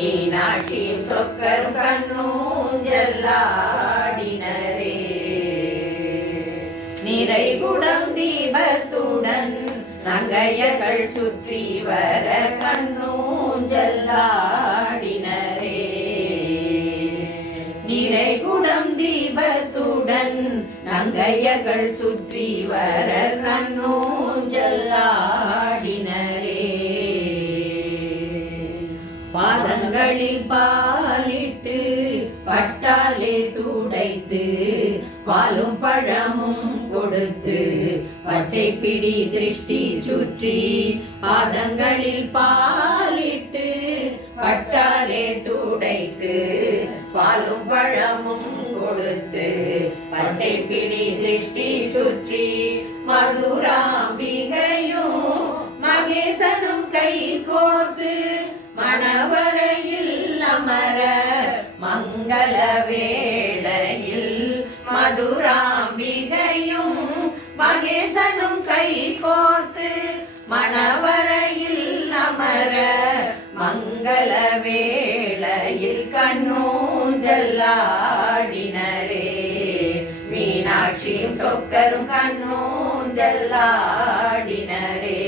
மீனாட்சியும் சொக்கரும் கண்ணூஞ்சல்லாடினரே. நிறைகுடம் தீபத்துடன் நங்கையர்கள் சுற்றி வர கண்ணூஞ்சல்லாடினரே. நிறைகுடம் தீபத்துடன் நங்கையர்கள் சுற்றி வர கண்ணூஞ்சல்லாடினரே. பாதங்களில் பாலிட்டு பட்டாலே துடைத்து பாலும் பழமும் கொடுத்து பச்சை பிடி திருஷ்டி சுற்றி. பாதங்களில் பாலிட்டு பட்டாலே துடைத்து பாலும் பழமும் கொடுத்து பச்சை பிடி திருஷ்டி சுற்றி. மதுராம்பிகையும் மகேசனும் கை கோர்த்து மணவரையில் அமர மங்கள வேளையில். மதுராம்பிகையும் மகேசனும் கை கோர்த்து மணவரையில் அமர மங்கள வேளையில் கண்ணூஞ்சல்லாடினரே. மீனாட்சியும் சொக்கரும் கண்ணூஞ்சல்லாடினரே.